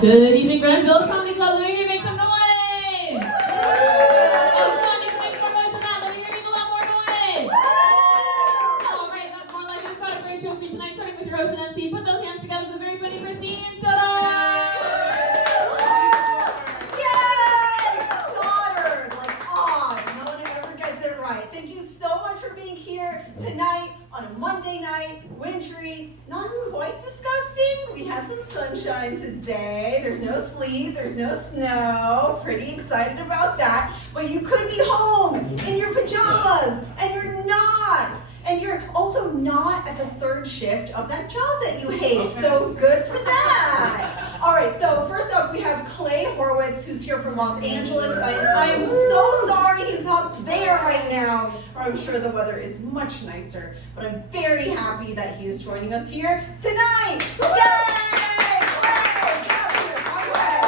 Good evening, Greenwich Village Comedy Club. Let me hear you make some noise. Oh, come on, you can make more noise than that. Let me hear you make a lot more noise. All right, that's more like we've got a great show for you tonight, starting with your host and MC. Put those hands together for the very funny Christine Stoddard. Yay! Stoddard! Like, no one ever gets it right. Thank you so much for being here tonight on a Monday night, wintry, not quite disgusting. We had some sunshine today. There's no sleet, there's no snow. Pretty excited about that. But you could be home in your pajamas, and you're not. And you're also not at the third shift of that job that you hate. So good for that. All right, so first up we have Clay Horwitz, who's here from Los Angeles. And I am so sorry he's not there right now. I'm sure the weather is much nicer. But I'm very happy that he is joining us here tonight. Yay! Clay, get up here. All right.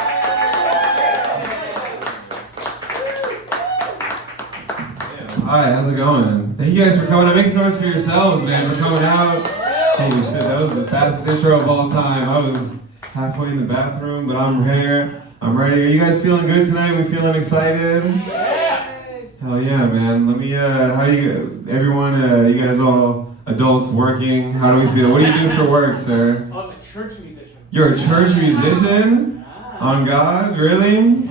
Hi, how's it going? Thank you guys for coming out. Make some noise for yourselves, man, for coming out. Holy shit, that was the fastest intro of all time. I was halfway in the bathroom, but I'm here. I'm ready. Are you guys feeling good tonight? We feeling excited? Yeah. Hell yeah, man. Let me, how you, everyone, you guys all adults working, how do we feel? What do you do for work, sir? I'm a church musician. You're a church musician? On God? Really?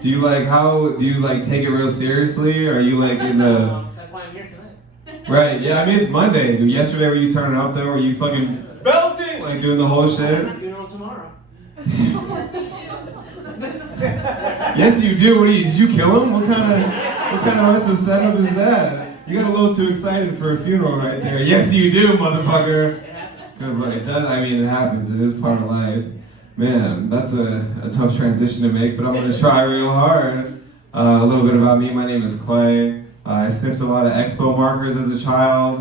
Do you take it real seriously? Or are you like in the... That's why I'm here tonight. Right, yeah, I mean it's Monday. Dude, yesterday were you turning up there? Were you fucking belting? Like doing the whole shit? Funeral tomorrow. Yes you do. What do you, did you kill him? What kind of what's the setup is that? You got a little too excited for a funeral right there. Yes you do, motherfucker. Good Lord, it does, I mean it happens, it is part of life. Man, that's a tough transition to make, but I'm gonna try real hard. A little bit about me, my name is Clay. I sniffed a lot of expo markers as a child.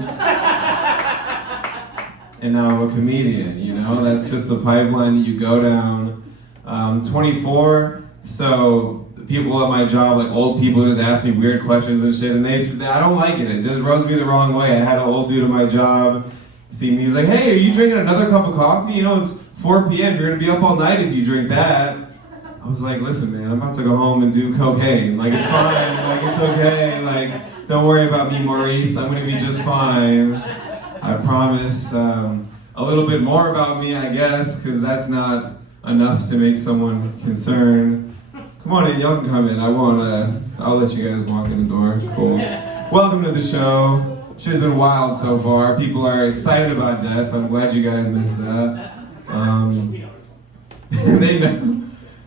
And now I'm a comedian, you know? That's just the pipeline that you go down. I'm 24, so people at my job, like old people, just ask me weird questions and shit, and I don't like it. It just rubs me the wrong way. I had an old dude at my job see me, he was like, hey, are you drinking another cup of coffee? You know, it's 4 p.m., you're gonna be up all night if you drink that. I was like, listen man, I'm about to go home and do cocaine. Like, it's fine, like, it's okay. Like, don't worry about me, Maurice, I'm gonna be just fine. I promise. A little bit more about me, I guess, because that's not enough to make someone concerned. Come on in, y'all can come in. I'll let you guys walk in the door. Cool. Welcome to the show. Shit's been wild so far. People are excited about death. I'm glad you guys missed that. They know.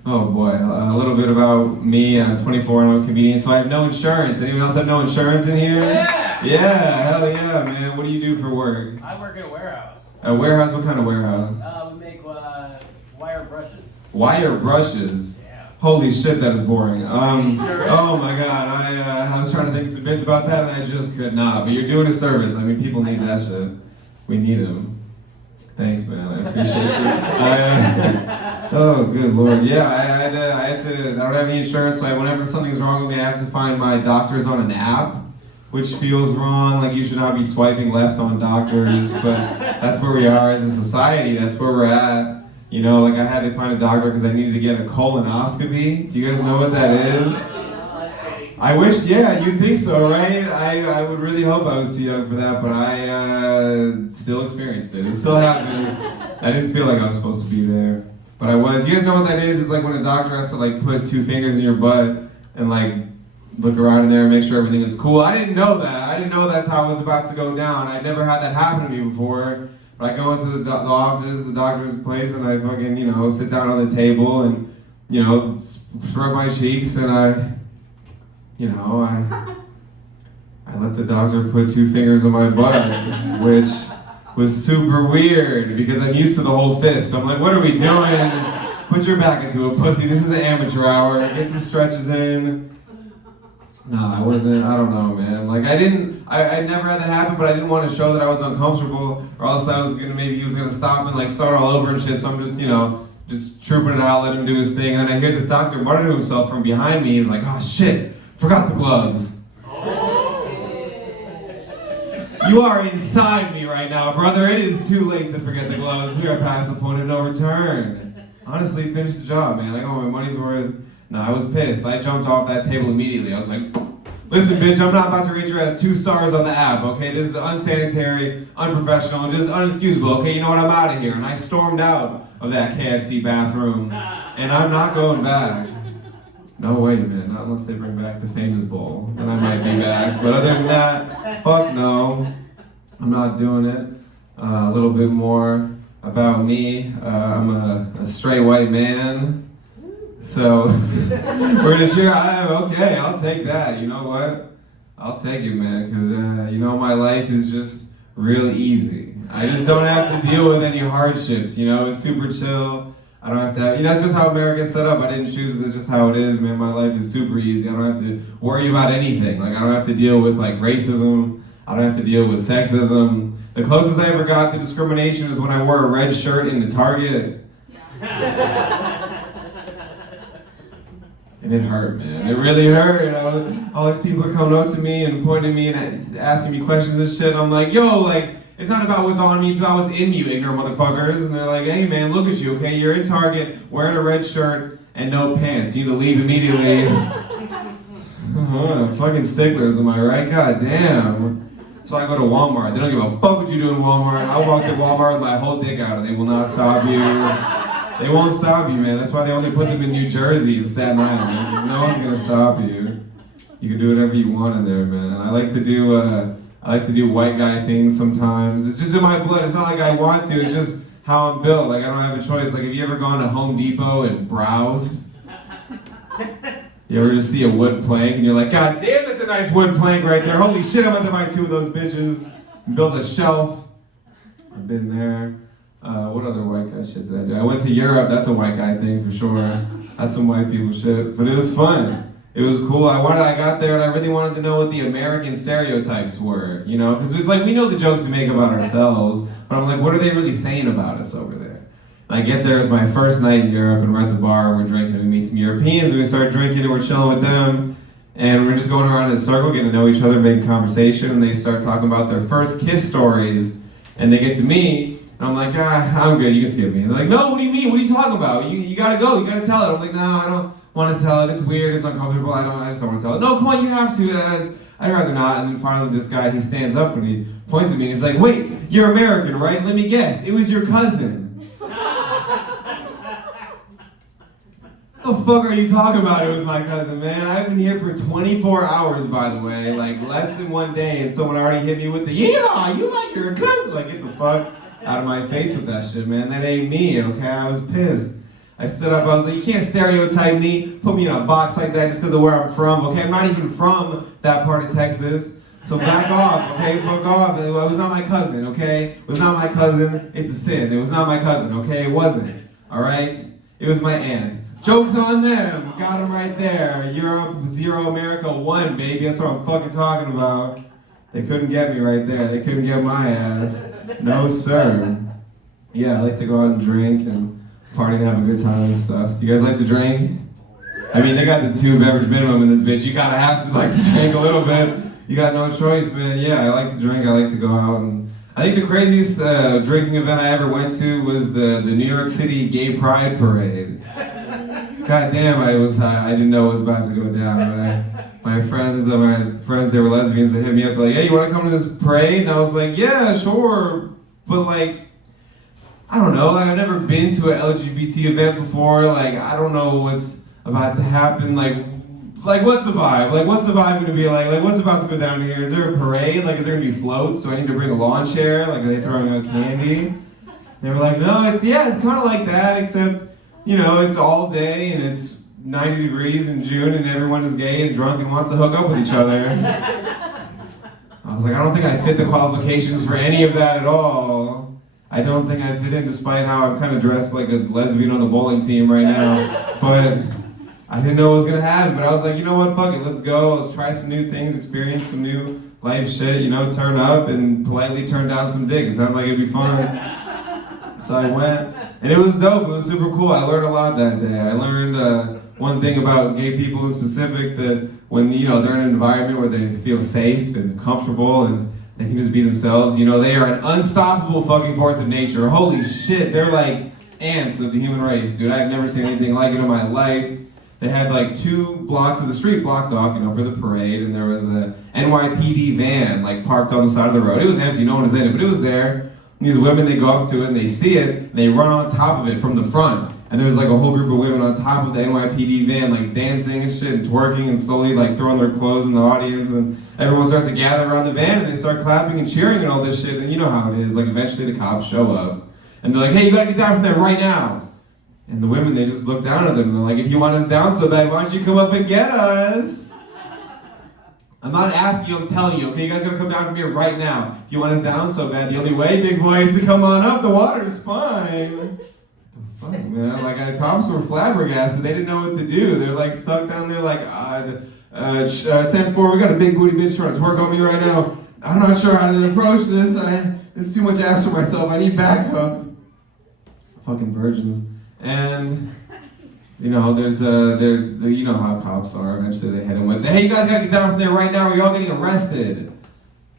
Oh boy, a little bit about me. I'm 24 and I'm a comedian, so I have no insurance. Anyone else have no insurance in here? Yeah! Yeah, hell yeah, man. What do you do for work? I work in a warehouse. A warehouse? What kind of warehouse? We make wire brushes. Wire brushes? Yeah. Holy shit, that is boring. Sure is. Oh my god, I was trying to think some bits about that and I just could not. But you're doing a service. I mean, people need that shit. We need them. Thanks, man. I appreciate you. Oh, good lord. Yeah, I don't have any insurance, so whenever something's wrong with me, I have to find my doctors on an app, which feels wrong. Like, you should not be swiping left on doctors, but that's where we are as a society. That's where we're at. You know, like, I had to find a doctor because I needed to get a colonoscopy. Do you guys know what that is? I wish, yeah, you'd think so, right? I would really hope I was too young for that, but I still experienced it. It still happened. I didn't feel like I was supposed to be there, but I was. You guys know what that is? It's like when a doctor has to like put 2 fingers in your butt and like look around in there and make sure everything is cool. I didn't know that. I didn't know that's how it was about to go down. I'd never had that happen to me before. But I go into the office, the doctor's place, and I fucking, you know, sit down on the table and, you know, shrug my cheeks and I let the doctor put 2 fingers on my butt, which was super weird because I'm used to the whole fist. So I'm like, what are we doing? Put your back into a pussy. This is an amateur hour. Get some stretches in. No, I don't know, man. Like, I never had that happen, but I didn't want to show that I was uncomfortable, or else maybe he was gonna stop and like start all over and shit. So I'm just, you know, just trooping it out, let him do his thing. And then I hear this doctor mutter to himself from behind me. He's like, oh shit, forgot the gloves. You are inside me right now, brother. It is too late to forget the gloves. We are past the point of no return. honestly, finish the job, man. I got my money's worth. No, I was pissed. I jumped off that table immediately. I was like, listen, bitch, I'm not about to rate your ass 2 stars on the app, okay? This is unsanitary, unprofessional, and just unexcusable, okay? You know what? I'm out of here. And I stormed out of that KFC bathroom, and I'm not going back. No way, man. Not unless they bring back the famous bowl. Then I might be back. But other than that, fuck no. I'm not doing it. A little bit more about me. I'm a straight white man. So, we're gonna share, okay, I'll take that. You know what? I'll take it, man, because, you know, my life is just real easy. I just don't have to deal with any hardships, you know? It's super chill. I don't have to have, you know, that's just how America's set up. I didn't choose it, that's just how it is, man. My life is super easy. I don't have to worry about anything. Like, I don't have to deal with, like, racism. I don't have to deal with sexism. The closest I ever got to discrimination is when I wore a red shirt in the Target. And it hurt, man. It really hurt, you know? All these people are coming up to me and pointing at me and asking me questions and shit. And I'm like, yo, like, it's not about what's on me, it's about what's in you, ignorant motherfuckers. And they're like, hey, man, look at you, okay? You're in Target, wearing a red shirt and no pants. You need to leave immediately. Fucking sticklers, am I right? God damn. So I go to Walmart. They don't give a fuck what you do in Walmart. I walk to Walmart with my whole dick out and they will not stop you. They won't stop you, man. That's why they only put them in New Jersey and Staten Island, because no one's gonna stop you. You can do whatever you want in there, man. I like to do white guy things sometimes. It's just in my blood. It's not like I want to. It's just how I'm built. Like I don't have a choice. Like have you ever gone to Home Depot and browsed? You ever just see a wood plank and you're like, God damn, that's a nice wood plank right there. Holy shit, I'm about to buy 2 of those bitches and build a shelf. I've been there. What other white guy shit did I do? I went to Europe. That's a white guy thing for sure. That's some white people shit. But it was fun. It was cool. I got there and I really wanted to know what the American stereotypes were, you know? Because it's like, we know the jokes we make about ourselves, but I'm like, what are they really saying about us over there? And I get there, it's my first night in Europe, and we're at the bar, and we're drinking, and we meet some Europeans, and we start drinking, and we're chilling with them, and we're just going around in a circle, getting to know each other, making conversation, and they start talking about their first kiss stories, and they get to me, and I'm like, I'm good, you can skip me. And they're like, no, what do you mean? What are you talking about? You gotta go, you gotta tell it. I'm like, no, I don't want to tell it, it's weird, it's uncomfortable, I just don't want to tell it. No, come on, you have to, I'd rather not. And then finally this guy, he stands up and he points at me and he's like, wait, you're American, right? Let me guess, it was your cousin. What the fuck are you talking about? It was my cousin, man. I've been here for 24 hours, by the way, like less than 1 day, and someone already hit me with the, yeehaw, you like your cousin. Like, get the fuck out of my face with that shit, man. That ain't me, okay? I was pissed. I stood up, I was like, you can't stereotype me, put me in a box like that just because of where I'm from, okay? I'm not even from that part of Texas, so back off, okay? Fuck off. It was not my cousin, okay? It was not my cousin. It's a sin. It was not my cousin, okay? It wasn't, all right? It was my aunt. Joke's on them. Got them right there. Europe, 0, America, 1, baby. That's what I'm fucking talking about. They couldn't get me right there. They couldn't get my ass. No, sir. Yeah, I like to go out and drink and party and have a good time and stuff. Do you guys like to drink? I mean, they got the 2 beverage minimum in this bitch. You gotta have to like to drink a little bit. You got no choice, man. Yeah, I like to drink. I like to go out and I think the craziest drinking event I ever went to was the New York City Gay Pride Parade. God damn, I didn't know it was about to go down. But my friends, they were lesbians. They hit me up like, "Hey, you want to come to this parade?" And I was like, "Yeah, sure." But like, I don't know. Like, I've never been to an LGBT event before. Like, I don't know what's about to happen. Like, what's the vibe? Like, what's the vibe gonna be like? Like, what's about to go down here? Is there a parade? Like, is there gonna be floats? Do I need to bring a lawn chair? Like, are they throwing out candy? They were like, no, it's kind of like that, except, you know, it's all day and it's 90 degrees in June and everyone is gay and drunk and wants to hook up with each other. I was like, I don't think I fit the qualifications for any of that at all. I don't think I fit in despite how I'm kind of dressed like a lesbian on the bowling team right now. But I didn't know what was gonna happen, but I was like, you know what, fuck it, let's go, let's try some new things, experience some new life shit, you know, turn up and politely turn down some dick. It sounded like it'd be fun. So I went, and it was dope, it was super cool. I learned a lot that day. I learned one thing about gay people in specific, that when, you know, they're in an environment where they feel safe and comfortable and they can just be themselves, you know, they are an unstoppable fucking force of nature. Holy shit, they're like ants of the human race, dude. I've never seen anything like it in my life. They had like 2 blocks of the street blocked off, you know, for the parade, and there was a NYPD van like parked on the side of the road. It was empty, no one was in it, but it was there. And these women, they go up to it and they see it, and they run on top of it from the front. And there's like a whole group of women on top of the NYPD van, like dancing and shit, and twerking, and slowly like throwing their clothes in the audience, and everyone starts to gather around the van, and they start clapping and cheering and all this shit, and you know how it is, like eventually the cops show up, and they're like, hey, you gotta get down from there right now. And the women, they just look down at them, and they're like, if you want us down so bad, why don't you come up and get us? I'm not asking you, I'm telling you, okay? You guys gotta come down from here right now. If you want us down so bad, the only way, big boy, is to come on up, the water's fine. Fuck, man, like, the cops were flabbergasted, they didn't know what to do. They're like stuck down there like, 10-4, we got a big booty bitch trying to twerk on me right now. I'm not sure how to approach this. There's too much ass for myself, I need backup. Fucking virgins. And, you know, you know how cops are. Eventually they hit him with, hey, you guys gotta get down from there right now or you're all getting arrested.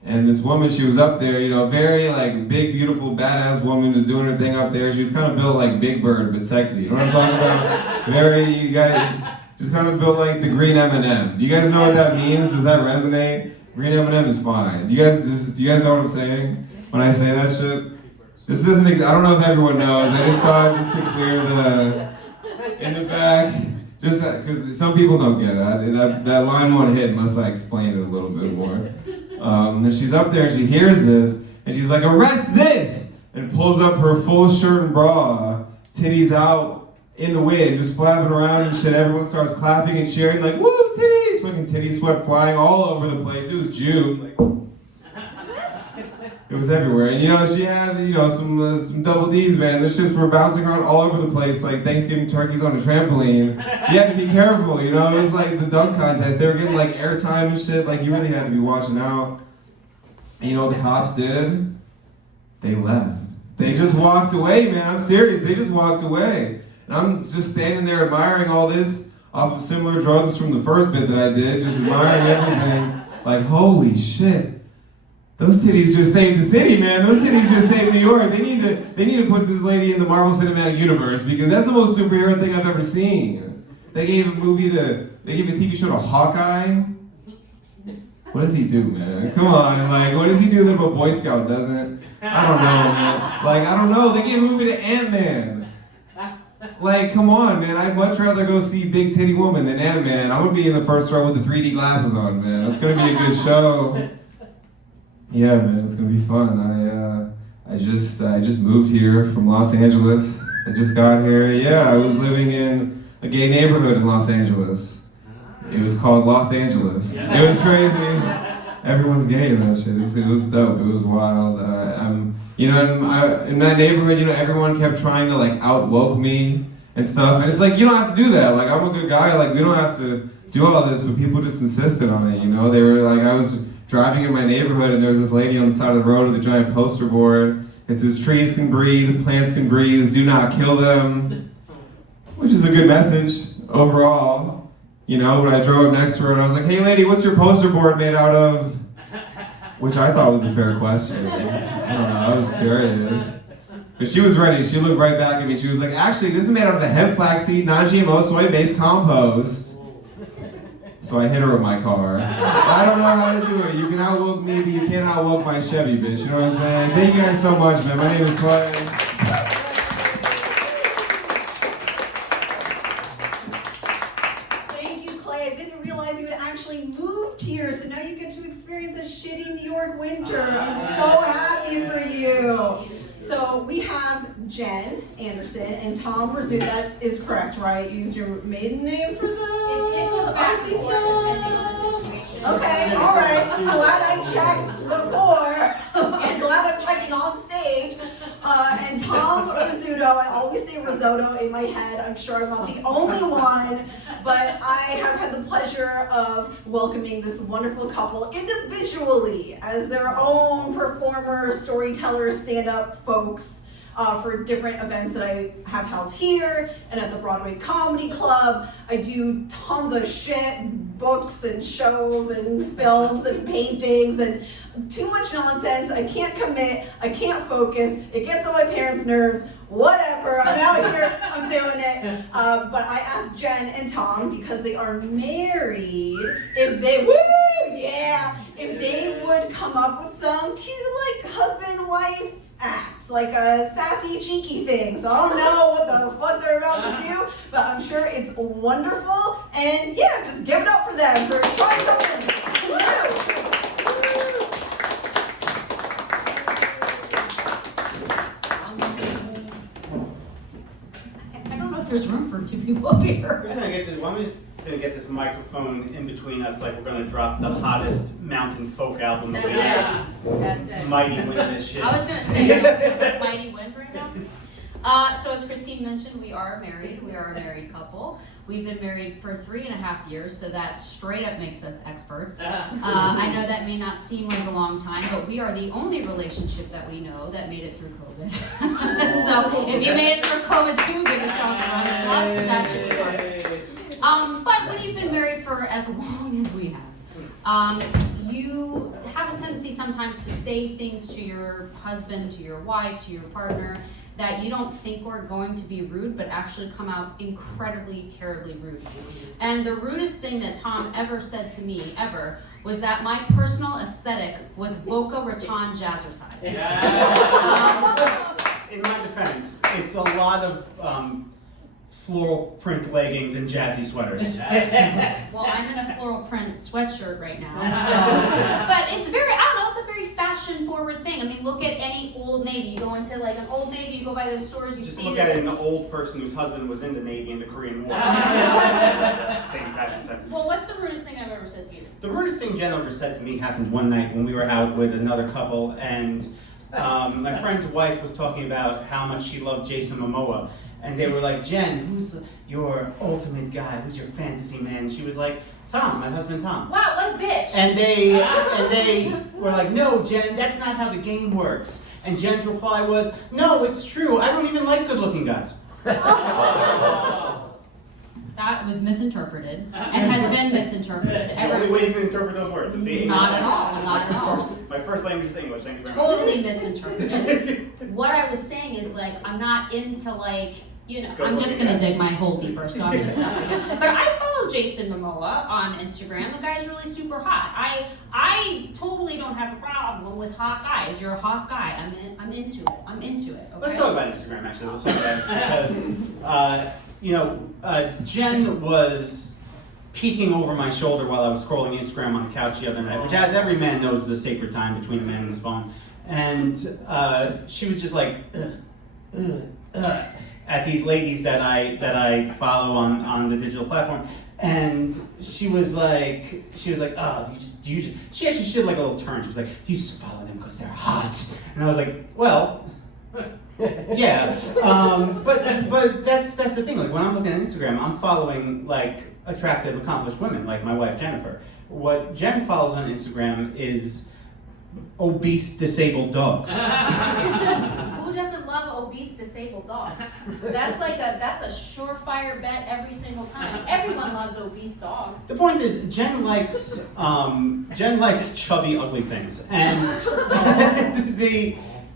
And this woman, she was up there, you know, very like big, beautiful, badass woman just doing her thing up there. She was kind of built like Big Bird, but sexy. You know what I'm talking about? You guys, just kind of built like the green M&M. Do you guys know what that means? Does that resonate? Green M&M is fine. Do you guys know what I'm saying when I say that shit? This isn't, I don't know if everyone knows. I just thought just to clear in the back, just because some people don't get it. That line won't hit unless I explain it a little bit more. And she's up there and she hears this, and she's like, arrest this! And pulls up her full shirt and bra, titties out in the wind, just flapping around and shit. Everyone starts clapping and cheering, like, woo, titties! Fucking titty sweat flying all over the place. It was June. Like, it was everywhere. And you know, she had, you know, some double D's, man. The shits were bouncing around all over the place, like Thanksgiving turkeys on a trampoline. You had to be careful, you know? It was like the dunk contest. They were getting like airtime and shit. Like, you really had to be watching out. And you know what the cops did? They left. They just walked away, man. I'm serious. They just walked away. And I'm just standing there admiring all this off of similar drugs from the first bit that I did, just admiring everything. Like, holy shit. Those titties just saved the city, man. Those titties just saved New York. They need to put this lady in the Marvel Cinematic Universe because that's the most superhero thing I've ever seen. They gave a TV show to Hawkeye. What does he do, man? Come on, like, what does he do that a Boy Scout doesn't? I don't know, man. Like, I don't know. They gave a movie to Ant-Man. Like, come on, man. I'd much rather go see Big Titty Woman than Ant-Man. I'm gonna be in the first row with the 3D glasses on, man. It's gonna be a good show. Yeah, man, it's gonna be fun. I just moved here from Los Angeles. I just got here. Yeah, I was living in a gay neighborhood in Los Angeles. It was called Los Angeles. It was crazy. Everyone's gay in that shit. It was dope. It was wild. You know, in that neighborhood, you know, everyone kept trying to like out-woke me and stuff. And it's like, you don't have to do that. Like, I'm a good guy. Like, we don't have to do all this, but people just insisted on it, you know? They were like, I was driving in my neighborhood and there was this lady on the side of the road with a giant poster board. It says, trees can breathe, plants can breathe, do not kill them. Which is a good message overall. You know, when I drove up next to her and I was like, hey lady, what's your poster board made out of? Which I thought was a fair question. I don't know, I was curious. But she was ready, she looked right back at me. She was like, actually, this is made out of a hemp, flaxseed, non-GMO, soy-based compost. So I hit her with my car. I don't know how to do it. You can outwoke me, but you can't outwoke my Chevy, bitch. You know what I'm saying? Thank you guys so much, man. My name is Clay. Thank you, Clay. I didn't realize you had actually moved here, so now you get to experience a shitty New York winter. I'm so happy for you. So we have Jen Anderson and Tom Rizzuto. That is correct, right? Use your maiden name for the artsy stuff. Okay, all right. I'm glad I checked before. I'm glad I'm checking on stage. And Tom Rizzuto, I always say risotto in my head. I'm sure I'm not the only one, but I have had the pleasure of welcoming this wonderful couple individually as their own performers, storytellers, stand-up folks for different events that I have held here and at the Broadway Comedy Club. I do tons of shit, books and shows and films and paintings and too much nonsense. I can't commit, I can't focus, it gets on my parents' nerves. whatever, I'm out here, I'm doing it. But I asked Jen and Tom, because they are married, if they, if they would come up with some cute, like, husband-wife acts, like a sassy, cheeky thing. So I don't know what the fuck they're about to do, but I'm sure it's wonderful. And yeah, just give it up for them for trying something new. I don't know if there's room for two people up here. We're just gonna get this. I'm just gonna get this microphone in between us, like we're gonna drop the hottest mountain folk album of the year. That's it. Mighty Wind this shit. I was gonna say, don't we have a mighty wind right now? So as Christine mentioned, we are married. We are a married couple. We've been married for 3.5 years, so that straight up makes us experts. I know that may not seem like a long time, but we are the only relationship that we know that made it through COVID. So if you made it through COVID too, give yourselves a round of applause, because that should be fun. But when you've been married for as long as we have, you have a tendency sometimes to say things to your husband, to your wife, to your partner, that you don't think are going to be rude, but actually come out incredibly, terribly rude. And the rudest thing that Tom ever said to me, ever, was that my personal aesthetic was Boca Raton jazzercise. In my defense, it's a lot of floral print leggings and jazzy sweaters. Well, I'm in a floral print sweatshirt right now, so. But it's very, I don't know, it's a very fashion-forward thing. I mean, look at any Old Navy. You go into like an Old Navy, you go by those stores, you Just see look this. at an old person whose husband was in the Navy in the Korean War. Same fashion sense. Well, what's the rudest thing I've ever said to you? The rudest thing Jen ever said to me happened one night when we were out with another couple, and my friend's wife was talking about how much she loved Jason Momoa. And they were like, Jen, who's your ultimate guy? Who's your fantasy man? And she was like, Tom, my husband Tom. Wow, what a bitch. And they were like, no, Jen, that's not how the game works. And Jen's reply was, no, it's true. I don't even like good-looking guys. That was misinterpreted and has been misinterpreted It's the ever only way you since. can interpret those words. It's the English Not at all, language. not at all. My first language is English. Thank you very much. Totally misinterpreted. What I was saying is, like, I'm not into, like, you know, I'm just gonna dig my hole deeper, so I'm gonna stop again. But I follow Jason Momoa on Instagram. The guy's really super hot. I totally don't have a problem with hot guys. You're a hot guy. I'm into it. I'm into it. Okay? Let's talk about Instagram, actually. Let's talk about it because, Jen was peeking over my shoulder while I was scrolling Instagram on the couch the other night, which, as every man knows, is a sacred time between a man and his phone. And she was just like, at these ladies that I follow on the digital platform, and she was like, oh, she actually did like a little turn. She was like, do you just follow them because they're hot? And I was like, well, yeah, but that's the thing. Like when I'm looking at Instagram, I'm following like attractive, accomplished women, like my wife Jennifer. What Jen follows on Instagram is obese, disabled dogs. Who doesn't love obese, disabled dogs? That's a surefire bet every single time. Everyone loves obese dogs. The point is, Jen likes chubby, ugly things, and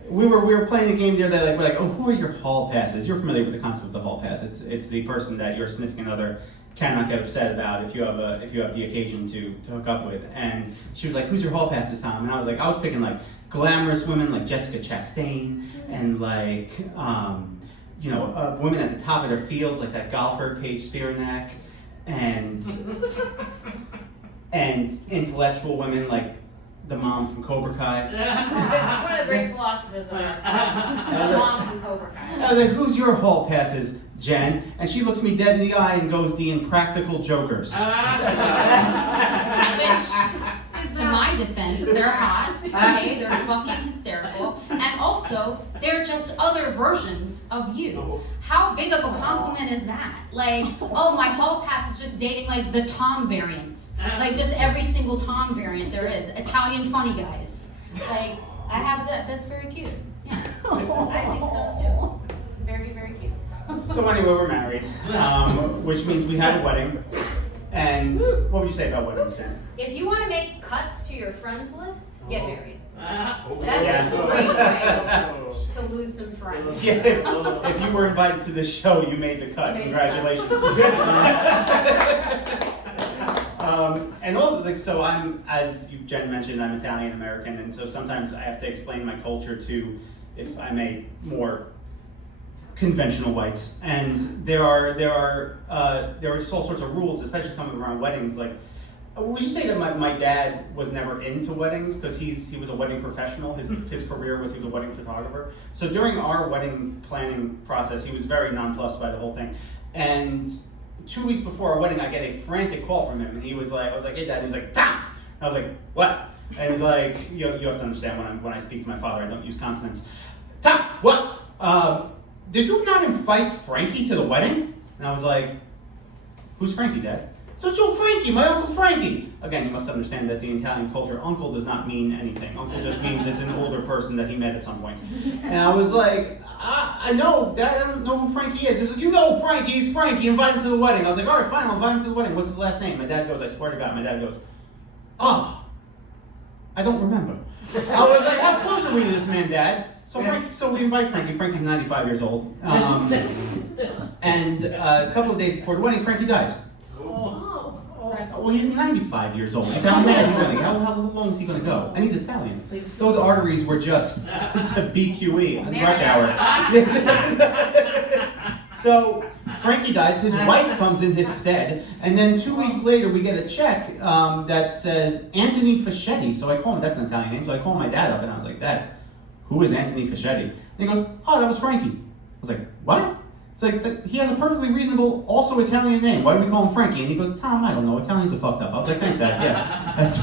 we were playing a game the other day. Like we're like, oh, who are your hall passes? You're familiar with the concept of the hall pass? It's the person that your significant other cannot get upset about if you have the occasion to hook up with. And she was like, who's your hall passes, Tom? And I was picking like glamorous women like Jessica Chastain and like women at the top of their fields like that golfer Paige Spiranak, and intellectual women like the mom from Cobra Kai. One of the great philosophers of our time. The mom from Cobra Kai. I was like, who's your hall passes, Jen? And she looks me dead in the eye and goes, the Impractical Jokers. Which, to my defense, they're hot, okay, they're fucking hysterical, and also, they're just other versions of you. How big of a compliment is that? Like, oh, my hall pass is just dating like the Tom variants. Like just every single Tom variant there is. Italian funny guys. Like, I have that, that's very cute. Yeah, I think so too. Very, very cute. So anyway, we're married, which means we had a wedding. And what would you say about weddings, Jen? If you want to make cuts to your friends list, get married. That's a great way to lose some friends. Yeah, if you were invited to the show, you made the cut. Congratulations. And also, like, so I'm, as Jen mentioned, I'm Italian American, and so sometimes I have to explain my culture to, if I may, more conventional whites. And there are just all sorts of rules, especially coming around weddings. Like, would you say that my dad was never into weddings because he was a wedding professional? His career was he was a wedding photographer. So during our wedding planning process, he was very nonplussed by the whole thing. And 2 weeks before our wedding, I get a frantic call from him, and he was like, I was like, hey Dad, and he was like, Tom! I was like, what? And he was like, you have to understand when I speak to my father, I don't use consonants. Tom, what? Did you not invite Frankie to the wedding? And I was like, who's Frankie, Dad? So Frankie, my Uncle Frankie. Again, you must understand that the Italian culture, uncle does not mean anything. Uncle just means it's an older person that he met at some point. And I was like, I know, Dad, I don't know who Frankie is. He was like, you know Frankie, he's Frankie, invite him to the wedding. I was like, all right, fine, I'll invite him to the wedding. What's his last name? My dad goes, I swear to God, my dad goes, I don't remember. I was like, how close are we to this man, Dad? So we invite Frankie. Frankie's 95 years old. And a couple of days before the wedding, Frankie dies. Well, he's 95 years old. How mad are you going to go? How long is he going to go? And he's Italian. Those arteries were just to BQE on rush hour. So Frankie dies. His wife comes in his stead. And then 2 weeks later, we get a check that says Anthony Fischetti. So I call him, that's an Italian name. So I call my dad up and I was like, Dad, who is Anthony Fischetti? And he goes, oh, that was Frankie. I was like, what? It's like, he has a perfectly reasonable, also Italian name. Why do we call him Frankie? And he goes, Tom, I don't know. Italians are fucked up. I was like, thanks, Dad. Yeah. That's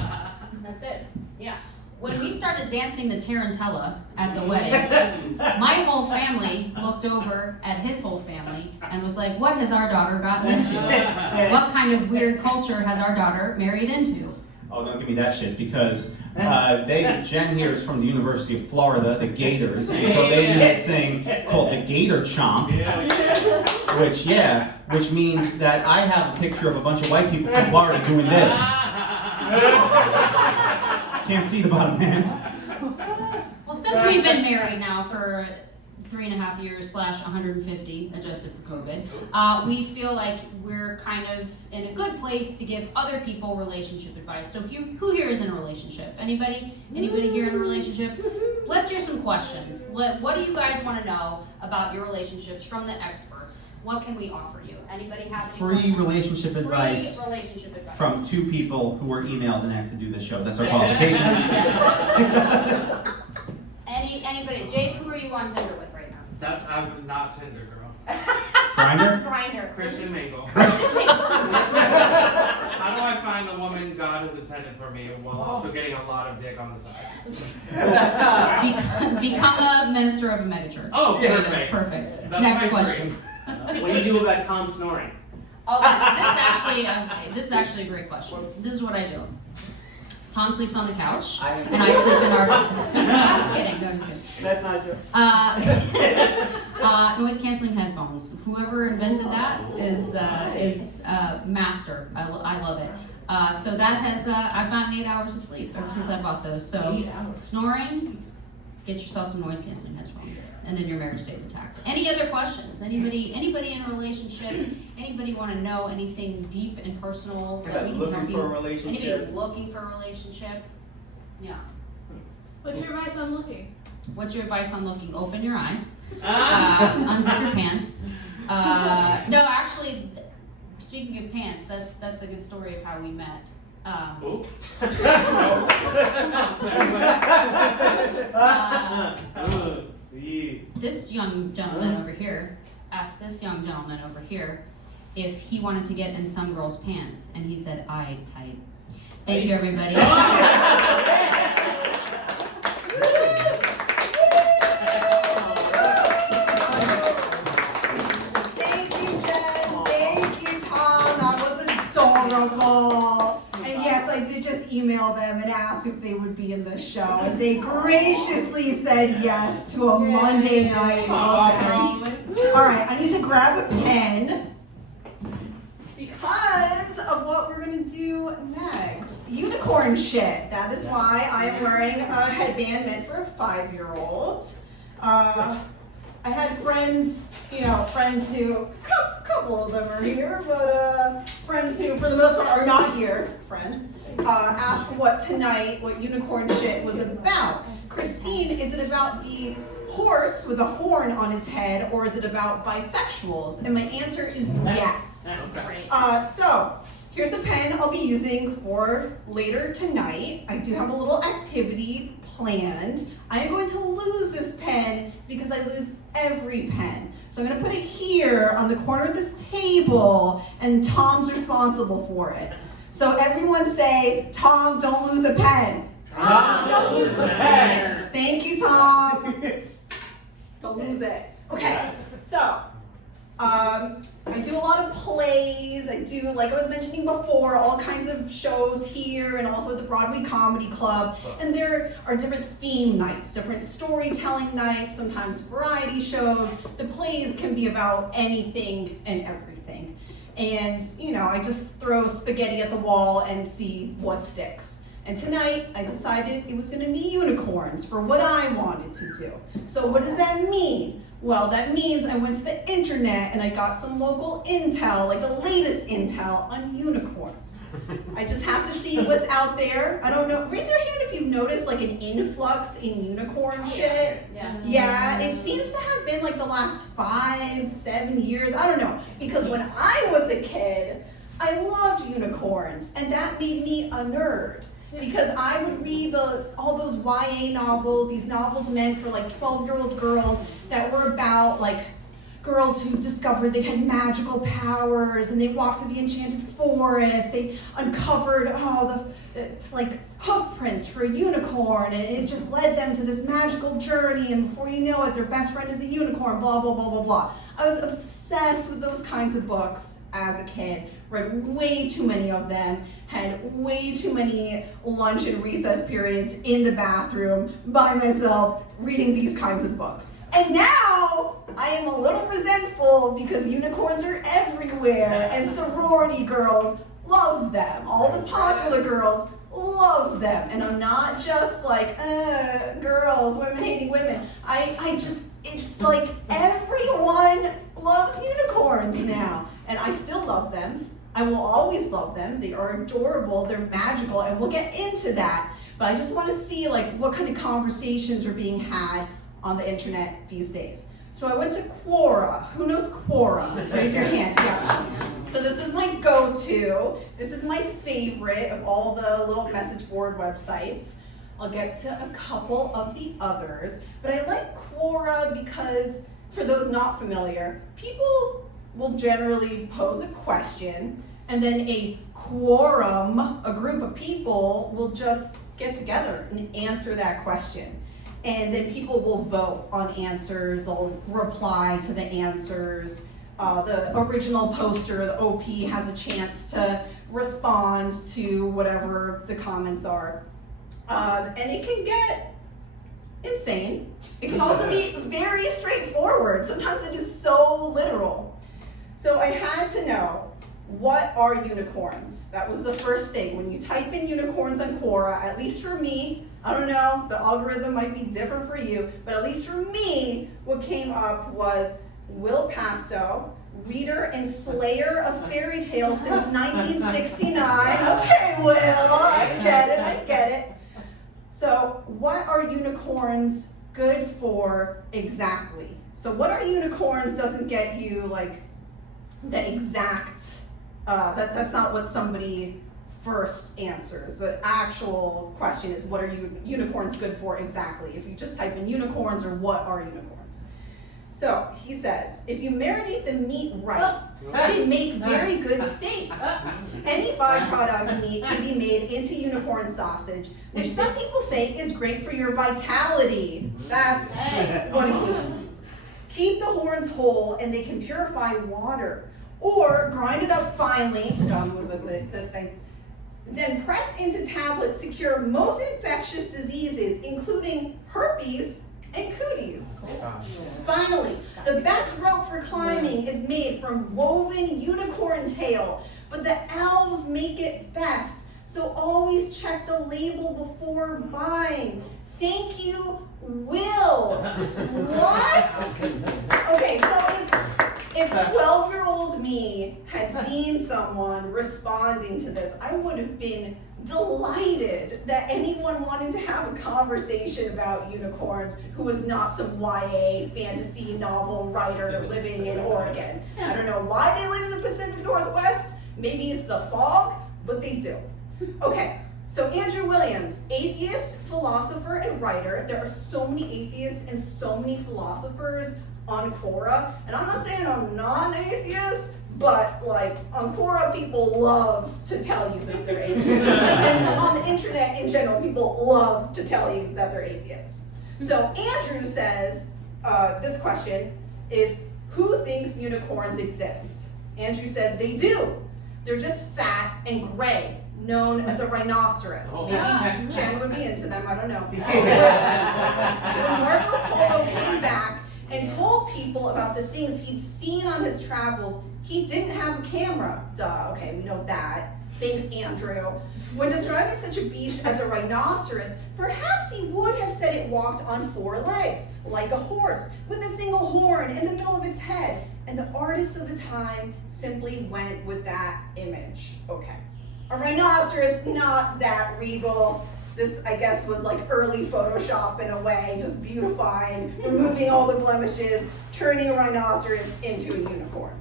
it. Yeah. When we started dancing the Tarantella at the wedding, my whole family looked over at his whole family and was like, what has our daughter gotten into? What kind of weird culture has our daughter married into? Oh, don't give me that shit, because Jen here is from the University of Florida, the Gators, and so they do this thing called the Gator Chomp, which means that I have a picture of a bunch of white people from Florida doing this. Can't see the bottom hand. Well, since we've been married now for 3.5 years / 150, adjusted for COVID, we feel like we're kind of in a good place to give other people relationship advice. So who here is in a relationship? Anybody here in a relationship? Let's hear some questions. What do you guys want to know about your relationships from the experts? What can we offer you? Anybody have free relationship advice from 2 people who were emailed and asked to do this show? That's our qualifications. Yes. Anybody? Jake, who are you on Tinder with right now? I'm not Tinder, girl. Grindr? Grindr. Christian Mingle. How do I find the woman God has intended for me while also getting a lot of dick on the side? Become a minister of a megachurch. Oh, perfect. Perfect. That's Next my question. What do you do about Tom snoring? Oh, this is actually a great question. This is what I do. Tom sleeps on the couch, and I sleep in our. No, just kidding. That's not true. Noise canceling headphones. Whoever invented that is master. I love it. So that has I've gotten 8 hours of sleep ever since I bought those. So snoring, get yourself some noise canceling headphones, and then your marriage stays intact. Any other questions? Anybody in a relationship? Anybody want to know anything deep and personal that we can help you? Looking for a relationship? Anybody looking for a relationship? Yeah. What's your advice on looking? What's your advice on looking? Open your eyes. Unzip your pants. No, actually, speaking of pants, that's a good story of how we met. This young gentleman over here asked this young gentleman over here if he wanted to get in some girl's pants, and he said, "I tight." Thank you, everybody. Thank you, Jen. Thank you, Tom. That was adorable. And yes, I did just email them and ask if they would be in the show. And they graciously said yes to a Monday night event. All right, I need to grab a pen because of what we're going to do next. unicorn shit. That is why I am wearing a headband meant for a 5-year-old. I had friends, friends who, a couple of them are here, but friends who, for the most part, are not here, friends, ask what unicorn shit was about. Christine, is it about the horse with a horn on its head, or is it about bisexuals? And my answer is yes. So, here's a pen I'll be using for later tonight. I do have a little activity planned. I am going to lose this pen because I lose every pen. So I'm going to put it here on the corner of this table, and Tom's responsible for it. So everyone say, Tom, don't lose the pen. Tom, don't lose the pen. Thank you, Tom. Don't lose it. Okay, so I do a lot of plays. I do, like I was mentioning before, all kinds of shows here and also at the Broadway Comedy Club. And there are different theme nights, different storytelling nights, sometimes variety shows. The plays can be about anything and everything. And, I just throw spaghetti at the wall and see what sticks. And tonight, I decided it was going to be unicorns for what I wanted to do. So what does that mean? Well, that means I went to the internet and I got some local intel, like the latest intel on unicorns. I just have to see what's out there. I don't know. Raise your hand if you've noticed like an influx in unicorn shit. Yeah, it seems to have been like the last 5-7 years. I don't know. Because when I was a kid, I loved unicorns, and that made me a nerd. Because I would read all those YA novels, these novels meant for like 12-year-old girls that were about like girls who discovered they had magical powers, and they walked to the enchanted forest, they uncovered the hoof prints for a unicorn, and it just led them to this magical journey, and before you know it, their best friend is a unicorn, blah, blah, blah, blah, blah. I was obsessed with those kinds of books as a kid, read way too many of them, had way too many lunch and recess periods in the bathroom by myself reading these kinds of books. And now I am a little resentful because unicorns are everywhere and sorority girls love them. All the popular girls love them. And I'm not just like, girls, women hating women. It's like everyone loves unicorns now. And I still love them. I will always love them. They are adorable, they're magical, and we'll get into that. But I just want to see like what kind of conversations are being had on the internet these days. So I went to Quora. Who knows Quora? Raise your hand. Yeah. So this was my go-to. This is my favorite of all the little message board websites. I'll get to a couple of the others. But I like Quora because, for those not familiar, people will generally pose a question, and then a quorum, a group of people, will just get together and answer that question. And then people will vote on answers, they'll reply to the answers. The original poster, the OP, has a chance to respond to whatever the comments are. And it can get insane. It can also be very straightforward. Sometimes it is so literal. So I had to know, what are unicorns? That was the first thing. When you type in unicorns on Quora, at least for me, I don't know, the algorithm might be different for you, but at least for me, what came up was Will Pasto, reader and slayer of fairy tales since 1969. Okay, Will, I get it. So what are unicorns good for exactly? So what are unicorns doesn't get you like the exact, that's not what somebody first answers. The actual question is, what are unicorns good for exactly? If you just type in unicorns or what are unicorns. So he says, if you marinate the meat right, they make very good steaks. Any byproduct of meat can be made into unicorn sausage, which some people say is great for your vitality. That's what it means. Keep the horns whole and they can purify water. Or grind it up finely, done with this thing, then press into tablets to cure most infectious diseases, including herpes and cooties. Finally, the best rope for climbing is made from woven unicorn tail, but the elves make it best. So always check the label before buying. Thank you, Will. What? Okay, so if 12-year-old me had seen someone responding to this, I would have been delighted that anyone wanted to have a conversation about unicorns who was not some YA fantasy novel writer living in Oregon. I don't know why they live in the Pacific Northwest. Maybe it's the fog, but they do. Okay, so Andrew Williams, atheist, philosopher, and writer. There are so many atheists and so many philosophers on Quora, and I'm not saying I'm not an atheist, but like on Quora, people love to tell you that they're atheists. And on the internet in general, people love to tell you that they're atheists. So Andrew says, this question is, who thinks unicorns exist? Andrew says they do. They're just fat and gray, known as a rhinoceros. Maybe Jen would be into them, I don't know. When Marco Polo came back and told people about the things he'd seen on his travels, he didn't have a camera. Duh, okay, we know that. Thanks, Andrew. When describing such a beast as a rhinoceros, perhaps he would have said it walked on 4 legs, like a horse, with a single horn in the middle of its head. And the artists of the time simply went with that image. Okay. A rhinoceros, not that regal. This, I guess, was like early Photoshop in a way, just beautifying, removing all the blemishes, turning a rhinoceros into a unicorn.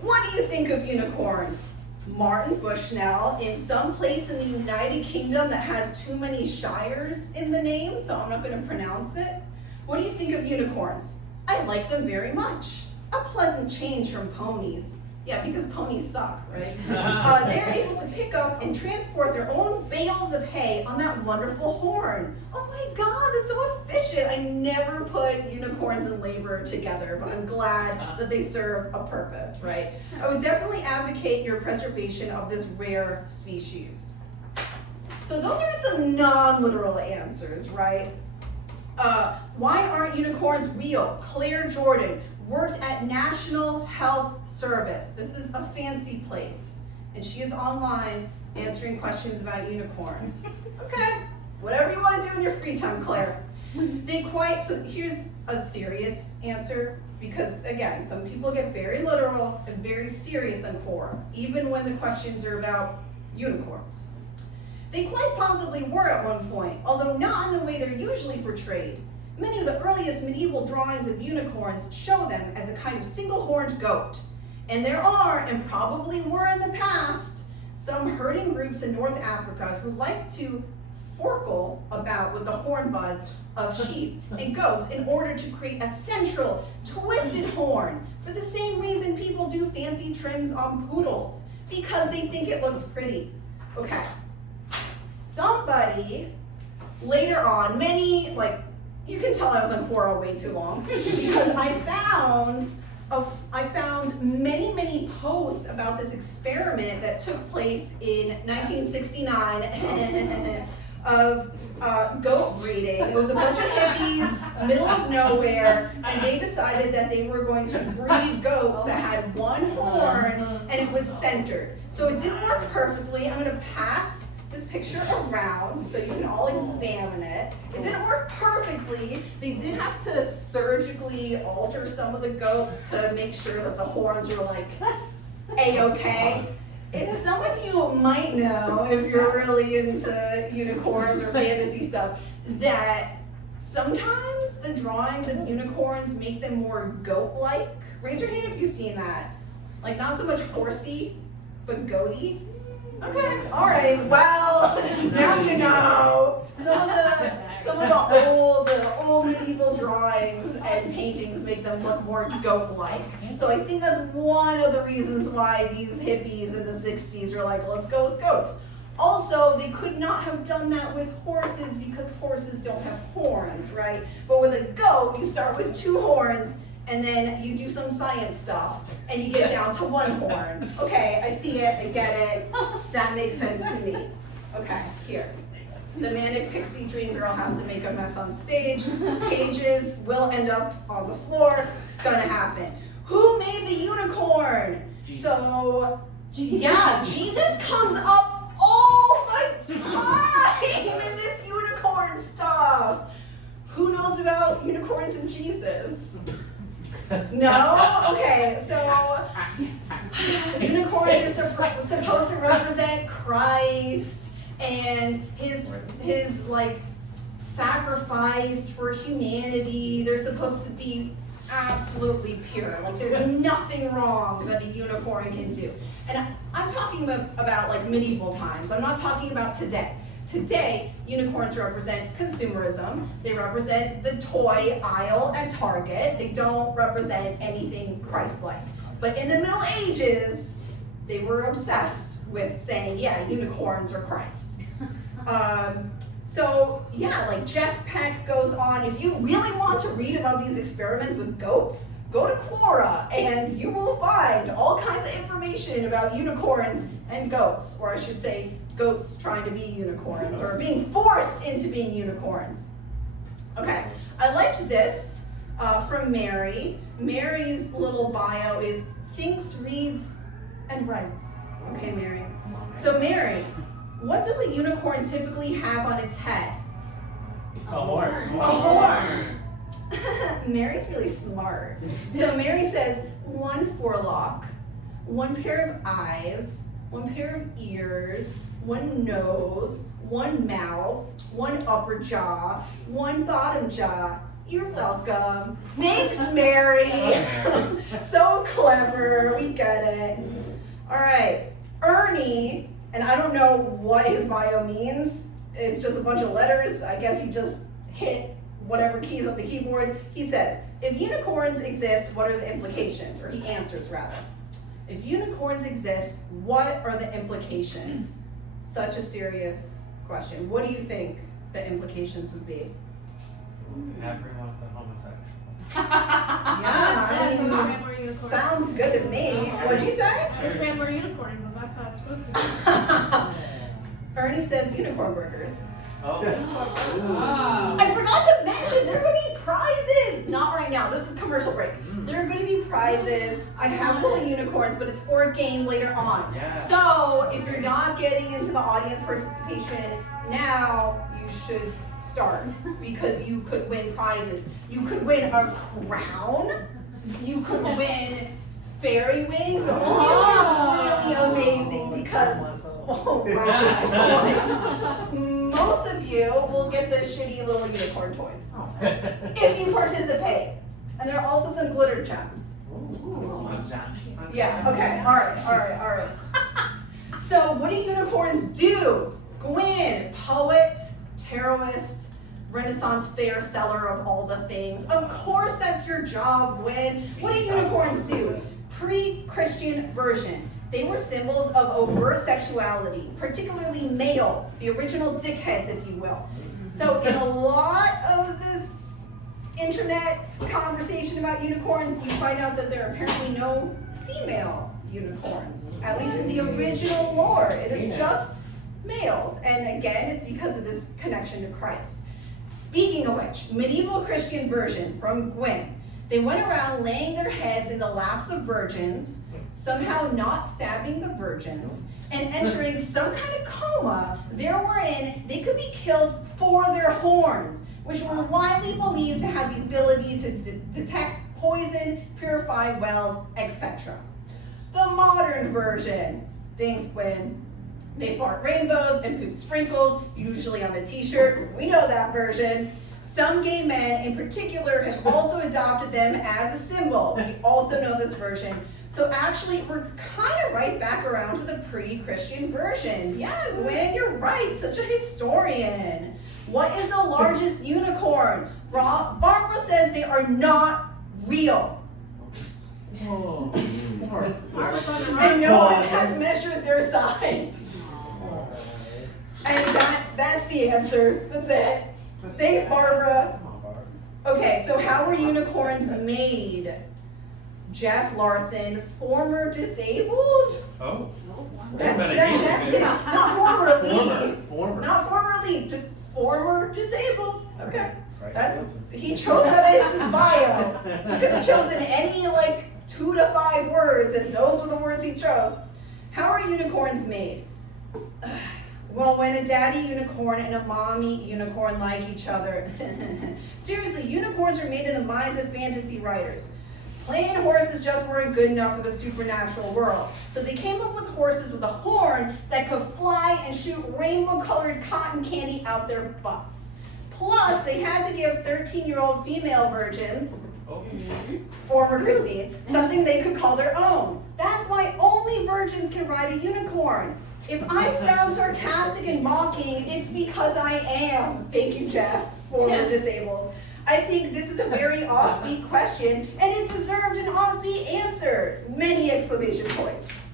What do you think of unicorns? Martin Bushnell, in some place in the United Kingdom that has too many shires in the name, so I'm not going to pronounce it. What do you think of unicorns? I like them very much. A pleasant change from ponies. Yeah, because ponies suck, right? They're able to pick up and transport their own bales of hay on that wonderful horn. Oh my God, that's so efficient. I never put unicorns and labor together, but I'm glad that they serve a purpose, right? I would definitely advocate your preservation of this rare species. So those are some non-literal answers, right? Why aren't unicorns real? Claire Jordan worked at National Health Service. This is a fancy place, and she is online answering questions about unicorns. Okay, whatever you want to do in your free time, Claire. So here's a serious answer, because again, some people get very literal and very serious on Quora, even when the questions are about unicorns. They quite possibly were at one point, although not in the way they're usually portrayed. Many of the earliest medieval drawings of unicorns show them as a kind of single-horned goat. And there are, and probably were in the past, some herding groups in North Africa who like to forkle about with the horn buds of sheep and goats in order to create a central, twisted horn, for the same reason people do fancy trims on poodles, because they think it looks pretty. Okay. Somebody, later on, you can tell I was on Quora way too long, because I found many posts about this experiment that took place in 1969 of goat breeding. It was a bunch of hippies, middle of nowhere, and they decided that they were going to breed goats that had one horn and it was centered. So it didn't work perfectly. I'm going to pass this picture around so you can all examine it. It didn't work perfectly. They did have to surgically alter some of the goats to make sure that the horns were like A-okay. Some of you might know, if you're really into unicorns or fantasy stuff, that sometimes the drawings of unicorns make them more goat-like. Raise your hand if you've seen that. Like, not so much horsey, but goaty. Okay, all right, well, now you know. Some of the old medieval drawings and paintings make them look more goat-like. So I think that's one of the reasons why these hippies in the 60s are like, let's go with goats. Also, they could not have done that with horses because horses don't have horns, right? But with a goat, you start with 2 horns, and then you do some science stuff, and you get down to 1 horn. Okay, I see it, I get it. That makes sense to me. Okay, here. The manic pixie dream girl has to make a mess on stage. Pages will end up on the floor. It's gonna happen. Who made the unicorn? Jesus. So, yeah, Jesus comes up time in this unicorn stuff. Who knows about unicorns and Jesus? No? Okay, so unicorns are supposed to represent Christ and his like sacrifice for humanity. They're supposed to be absolutely pure. Like there's nothing wrong that a unicorn can do. And I'm talking about like medieval times. I'm not talking about today. Today, unicorns represent consumerism. They represent the toy aisle at Target. They don't represent anything Christ-like. But in the Middle Ages, they were obsessed with saying, yeah, unicorns are Christ. So yeah, like Jeff Peck goes on, if you really want to read about these experiments with goats, go to Quora and you will find all kinds of information about unicorns and goats, or I should say goats trying to be unicorns or being forced into being unicorns. Okay, I liked this from Mary. Mary's little bio is thinks, reads, and writes. Okay, Mary. So Mary, what does a unicorn typically have on its head? A horn. A horn. Mary's really smart. So Mary says 1 forelock, 1 pair of eyes, 1 pair of ears, 1 nose, 1 mouth, 1 upper jaw, 1 bottom jaw. You're welcome. Thanks, Mary. So clever. We get it. All right. Ernie, and I don't know what his bio means. It's just a bunch of letters. I guess he just hit whatever keys on the keyboard. He says, if unicorns exist, what are the implications? Or he answers rather. If unicorns exist, what are the implications? Such a serious question. What do you think the implications would be? Everyone's a homosexual. Yeah, I mean, sounds good to me. What'd you say? Every more unicorns, and that's how it's supposed to be. Ernie says unicorn burgers. Oh. I forgot to mention, there are going to be prizes. Not right now. This is commercial break. There are going to be prizes. I have little unicorns, but it's for a game later on. Yeah. So if you're not getting into the audience participation now, you should start because you could win prizes. You could win a crown. You could win fairy wings. Only if you're really amazing because, oh wow. Most of you will get the shitty little unicorn toys if you participate. And there are also some glitter gems. Yeah, okay, all right. So what do unicorns do? Gwyn, poet, tarotist, Renaissance fair seller of all the things. Of course that's your job, Gwyn. What do unicorns do? Pre-Christian version. They were symbols of overt sexuality, particularly male, the original dickheads, if you will. So in a lot of this internet conversation about unicorns, you find out that there are apparently no female unicorns, at least in the original lore. It is just males. And again, it's because of this connection to Christ. Speaking of which, medieval Christian version from Gwyn. They went around laying their heads in the laps of virgins, somehow not stabbing the virgins, and entering some kind of coma there wherein they could be killed for their horns, which were widely believed to have the ability to detect poison, purify wells, etc. The modern version, thanks Gwyn, they fart rainbows and poop sprinkles, usually on the t-shirt. We know that version. Some gay men in particular have also adopted them as a symbol. We also know this version. So actually, we're kind of right back around to the pre-Christian version. Yeah, Gwen, you're right, such a historian. What is the largest unicorn? Barbara says they are not real. Whoa. And no one has measured their size. And that's the answer. That's it. Thanks, Barbara. Okay, so how were unicorns made? Jeff Larson, former disabled? Oh. That's his, not formerly. Former. Not formerly, just former disabled. Okay. He chose that as his bio. He could have chosen any 2 to 5 words, and those were the words he chose. How are unicorns made? Well, when a daddy unicorn and a mommy unicorn like each other. Seriously, unicorns are made in the minds of fantasy writers. Plain horses just weren't good enough for the supernatural world. So they came up with horses with a horn that could fly and shoot rainbow-colored cotton candy out their butts. Plus, they had to give 13-year-old female virgins, former Christine, something they could call their own. That's why only virgins can ride a unicorn. If I sound sarcastic and mocking, it's because I am. Thank you, Jeff, former disabled. I think this is a very offbeat question, and it deserved an offbeat answer. Many exclamation points.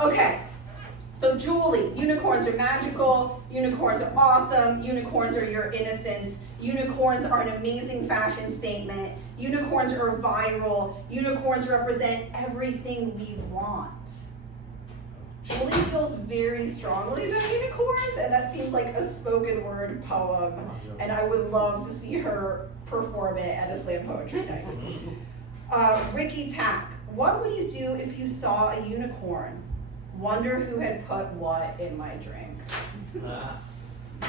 Okay, so Julie, unicorns are magical, unicorns are awesome, unicorns are your innocence, unicorns are an amazing fashion statement, unicorns are viral, unicorns represent everything we want. Julie feels very strongly about unicorns, and that seems like a spoken word poem, and I would love to see her perform it at a slam poetry night. Ricky Tack, what would you do if you saw a unicorn? Wonder who had put what in my drink.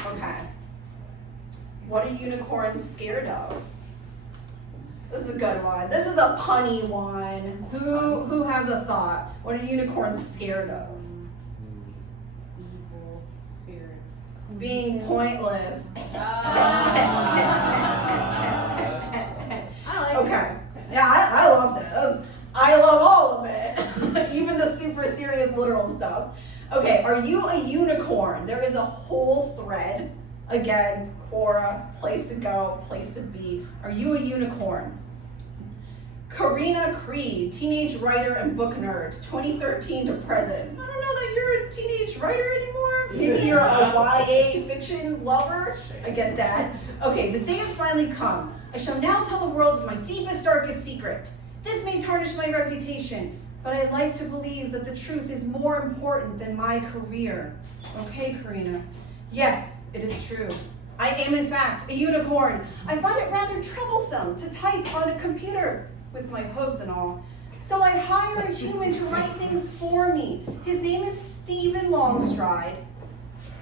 Okay. What are unicorns scared of? This is a good one. This is a punny one. Who has a thought? What are unicorns scared of? Evil spirits. Being pointless. Okay. Yeah, I loved it. I love all of it. Even the super serious literal stuff. Okay, are you a unicorn? There is a whole thread. Again, Quora, place to go, place to be. Are you a unicorn? Karina Creed, teenage writer and book nerd, 2013 to present. I don't know that you're a teenage writer anymore. Maybe you're a YA fiction lover. I get that. Okay, the day has finally come. I shall now tell the world of my deepest, darkest secret. This may tarnish my reputation, but I'd like to believe that the truth is more important than my career. Okay, Karina. Yes, it is true. I am, in fact, a unicorn. I find it rather troublesome to type on a computer with my hooves and all. So I hire a human to write things for me. His name is Stephen Longstride.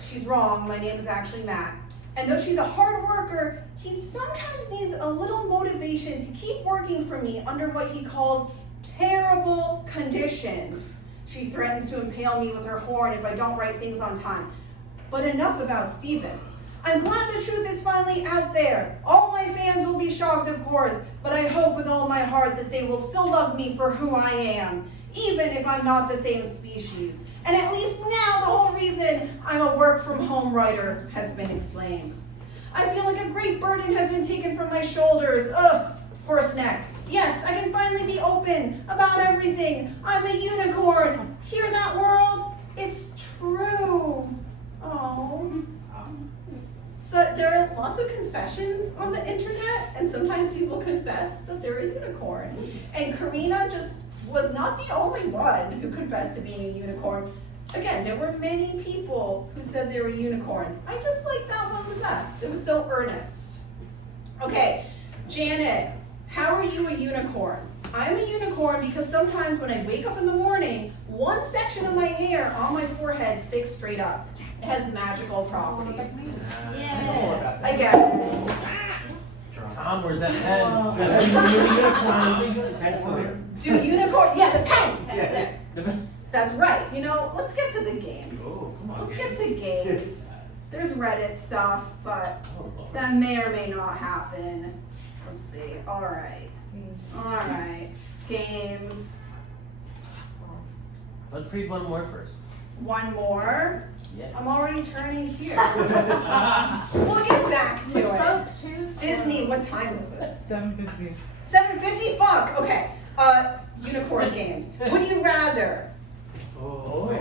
She's wrong, my name is actually Matt. And though she's a hard worker, he sometimes needs a little motivation to keep working for me under what he calls terrible conditions. She threatens to impale me with her horn if I don't write things on time. But enough about Stephen. I'm glad the truth is finally out there. All my fans will be shocked, of course, but I hope with all my heart that they will still love me for who I am, even if I'm not the same species. And at least now the whole reason I'm a work-from-home writer has been explained. I feel like a great burden has been taken from my shoulders. Ugh, horse neck. Yes, I can finally be open about everything. I'm a unicorn. Hear that, world? It's true. Oh. So there are lots of confessions on the internet, and sometimes people confess that they're a unicorn. And Karina just was not the only one who confessed to being a unicorn. Again, there were many people who said they were unicorns. I just like that one the best. It was so earnest. Okay, Janet, how are you a unicorn? I'm a unicorn because sometimes when I wake up in the morning, one section of my hair on my forehead sticks straight up. It has magical properties. Yeah. I get it. Tom, where's that pen? Do unicorn? Yeah, the pen. Yeah. That's right. You know, let's get to the games. Oh, come on, Let's get to games. There's Reddit stuff, but that may or may not happen. Let's see. All right. Games. Let's read one more first. One more. Yeah. I'm already turning here. We'll get back to it. Disney, what time is it? 7:50. 7:50? Fuck. Okay. Unicorn games. Would you rather? Oh.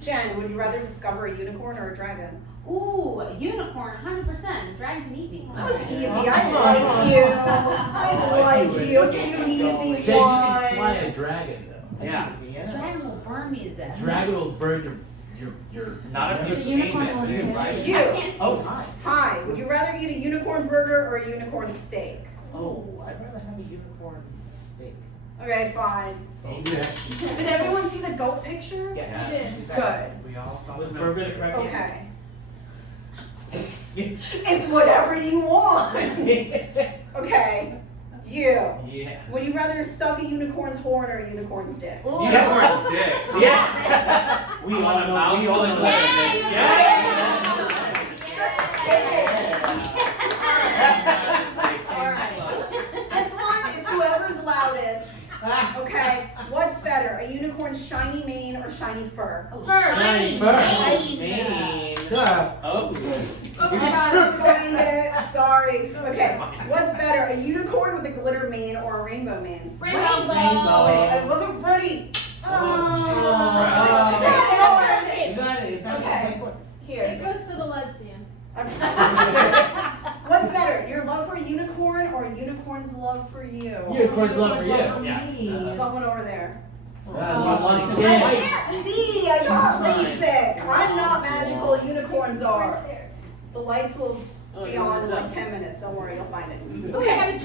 Jen, would you rather discover a unicorn or a dragon? Ooh, a unicorn, 100%. Dragon can eat me. That was easy. I like you. I like you. I'll give you an easy Jake, you can one. fly a dragon though. Yeah. Dragon will burn me to death. Dragon will burn your Not if you The tame unicorn will it, eat me. right? You. I can't Oh, hi. Hi. Would you rather eat a unicorn burger or a unicorn steak? Oh, I'd rather have a unicorn steak. Okay, fine. Oh, yeah. Did everyone see the goat picture? Yes. Good. We all saw Was the burger the correct answer? Okay. It's whatever you want. Okay. You. Yeah. Would you rather suck a unicorn's horn or a unicorn's dick? Unicorn's dick. Yeah. We all want a know. mouthful We all of know. leather. Alright. This one is whoever's loudest. Okay. What's better, a unicorn's shiny mane or shiny fur? Shiny fur. Mane. Oh. Find it. Sorry. Okay. What's better, a unicorn with a glitter mane or a rainbow mane? Rainbow. Oh wait, I wasn't ready. You got it. Okay. Here. It goes to the lesbian. What's better, your love for a unicorn or a unicorn's love for you? Unicorn's love for you. Yeah. Someone over there. Once I again. can't see. I got LASIK. I'm not magical. Unicorns are. The lights will be on in like 10 minutes. Don't worry, you'll find it. Okay.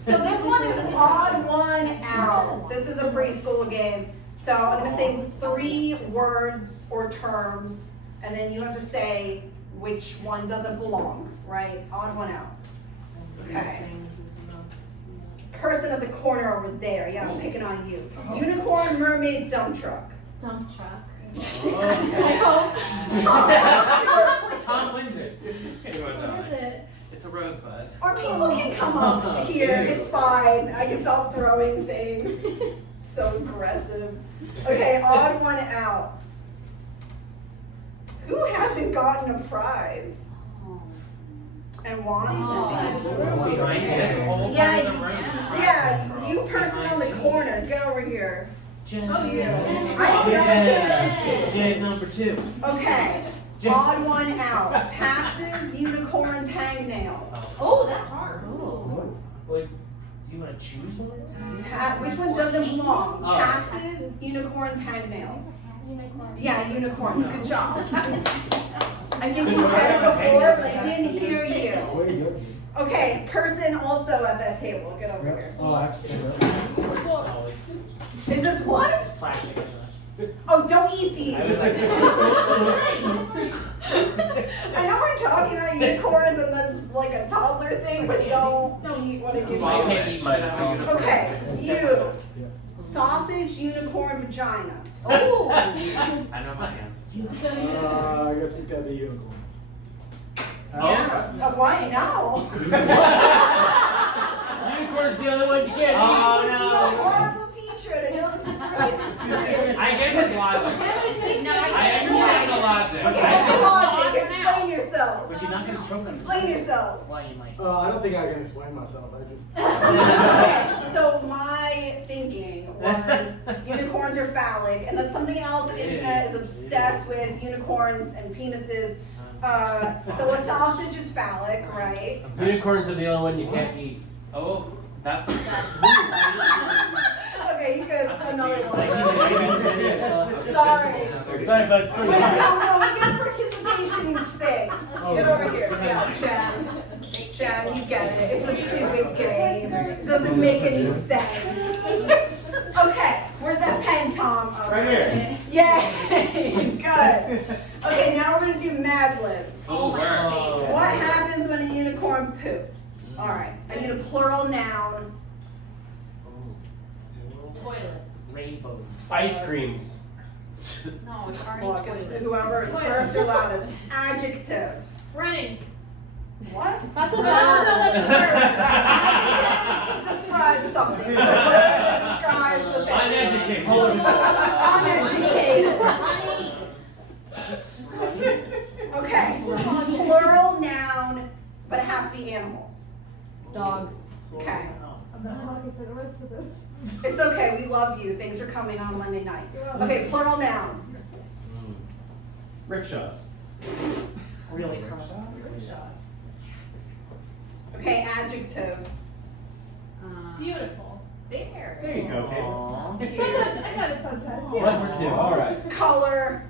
So this one is odd one out. This is a preschool game. So I'm going to say 3 words or terms, and then you have to say which one doesn't belong, right? Odd one out. Okay. Person at the corner over there. Yeah, I'm picking on you. Unicorn, mermaid, dump truck. Dump truck. Tom wins it. What is it? It's a rosebud. Or people can come up here. It's fine. I can stop throwing things. So aggressive. Okay, odd one out. Who hasn't gotten a prize? And wants Behind one? this whole Yeah, part of the room. Yeah, you person on the corner, get over here. Jen. Oh, you. I don't know what this is. Jen number 2. Okay, odd one out. Taxes, unicorns, hangnails. Oh, that's hard. Wait, do you want to choose one? Which one doesn't belong? Oh. Taxes, unicorns, hangnails. Unicorn. Yeah, unicorns. Good job. I think we said it before, but I didn't hear you. Okay, person also at that table. Get over here. Is this what? It's plastic. Oh, don't eat these. I was like, I know we're talking about unicorns and that's like a toddler thing, but don't eat what I give I you. can't eat my unicorn. Okay, you. Sausage, unicorn, vagina. Oh. I know my answer. I guess it's gotta be unicorn. Yeah. What? No. Unicorn's the only one you get. You would be a horrible teacher and I know this from personal experience. I get his logic. I understand the logic. Okay, what's the logic? Explain yourself. but you're not gonna choke on Explain yourself. Why you might. I don't think I can explain myself. I just. Okay, so my thinking was unicorns are phallic, and that's something else the internet is obsessed with, unicorns and penises. So a sausage is phallic, right? Unicorns are the only one you can't eat. Oh, that's Okay, you get another one. Like, Sorry. Sorry, but Wait, no, we get a participation thing. Get over here. Yeah, Chad. Chad, you get it. It's a stupid game. It doesn't make any sense. Okay, where's that pen, Tom? Oh, right here. Yay! Good. Okay, now we're gonna do Mad Libs. oh, word. What happens when a unicorn poops? All right, I need a plural noun. Toilets. Rainbows. Ice creams. No, it's already Look, it's toilets. whoever is first or loudest. Adjective. Running. What? That's a verb. Adjective describes something. It's a word that describes the thing. Uneducated. Uneducated. Okay. Plural noun, but it has to be animals. Dogs. Okay. I'm not talking to the rest of this. It's okay. We love you. Things are coming on Monday night. Okay. Plural noun. Rickshaws. Really? Okay. Adjective. Beautiful. There. There you go, Kate. Sometimes, I got it sometimes. Yeah. 1 for 2. All right. Color.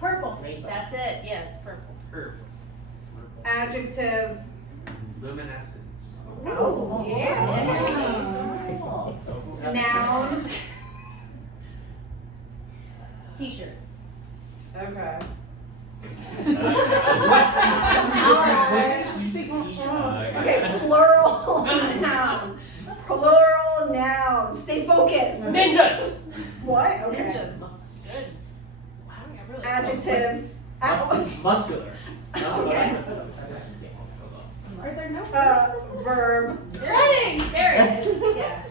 Purple. That's it. Yes, purple. Adjective. Luminescent. Oh, yeah. Yes. Noun. T-shirt. Okay. Did you say t-shirt? Okay, plural noun. Plural noun. Stay focused. Ninjas! What? Okay. Ninjas. Good. Adjectives. Muscular. Okay. Are there no Verb. Ready. There it is. Yeah.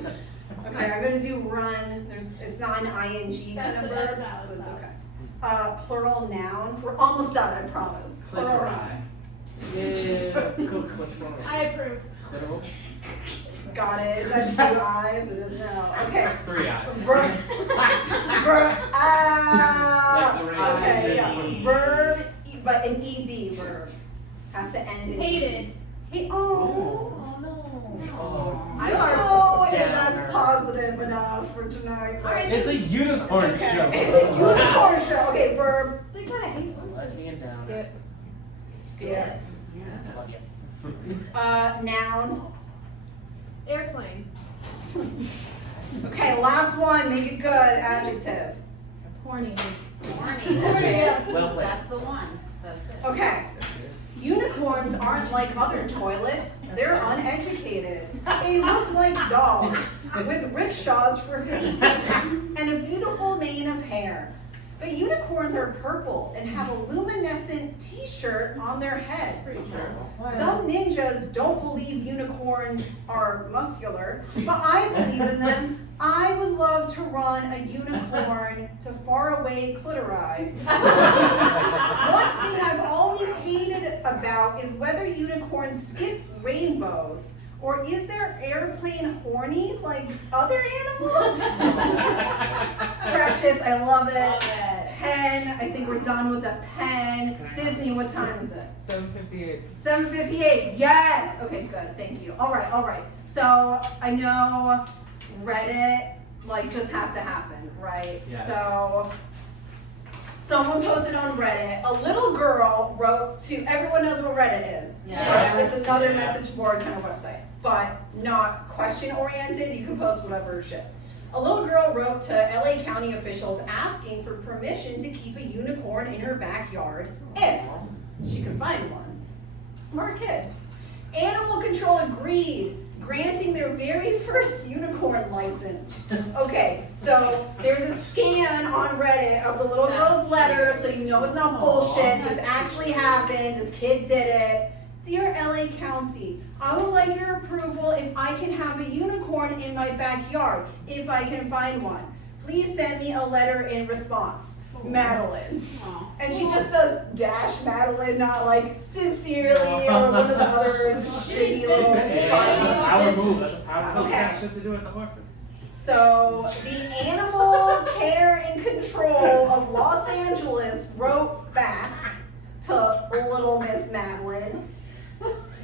Okay, I'm gonna do run. It's not an ing kind of verb, valid, but it's valid. okay. Plural noun. We're almost done, I promise. Plural noun. Yeah. I approve. Got it. Is that 2 eyes? It is now. Okay. 3 eyes. Verb. Verb. Like the rain. Okay, yeah. Verb, but an ed verb has to end in Hated. Hey, oh. Oh no. Oh. I don't know if Downer. that's positive enough for tonight. But It's a unicorn it's okay. show. It's a unicorn show. Okay, verb. They kind of hate someone. Lesbian downer. Skip. Yeah. Love you. Noun. Airplane. Okay, last one. Make it good. Adjective. Horny. Horny. That's it. Well played. That's the one. That's it. Okay. Unicorns aren't like other toilets. They're uneducated. They look like dogs with rickshaws for feet and a beautiful mane of hair. But unicorns are purple and have a luminescent t-shirt on their heads. Some ninjas don't believe unicorns are muscular, but I believe in them. I would love to run a unicorn to faraway clitori. One thing I've always hated about is whether unicorns skip rainbows, or is their airplane horny like other animals? Precious, I love it. Pen, I think we're done with the pen. Disney, what time is it? 7:58. 7:58, yes! Okay, good, thank you. All right. So, I know Reddit, like, just has to happen, right? Yes. So, someone posted on Reddit, a little girl wrote to, everyone knows what Reddit is. Yes. Right? It's another message board kind of website, but not question oriented, you can post whatever shit. A little girl wrote to LA County officials asking for permission to keep a unicorn in her backyard if she could find one. Smart kid. Animal Control agreed, granting their very first unicorn license. Okay, so there's a scan on Reddit of the little girl's letter, so you know it's not bullshit. This actually happened. This kid did it. Dear LA County, I would like your approval if I can have a unicorn in my backyard, if I can find one. Please send me a letter in response. Madeline. And she just does dash Madeline, not like sincerely or one of the other shitty little signs. Power move. That's a power move. Okay. That shit to do with the orphan. So the Animal Care and Control of Los Angeles wrote back to little Miss Madeline.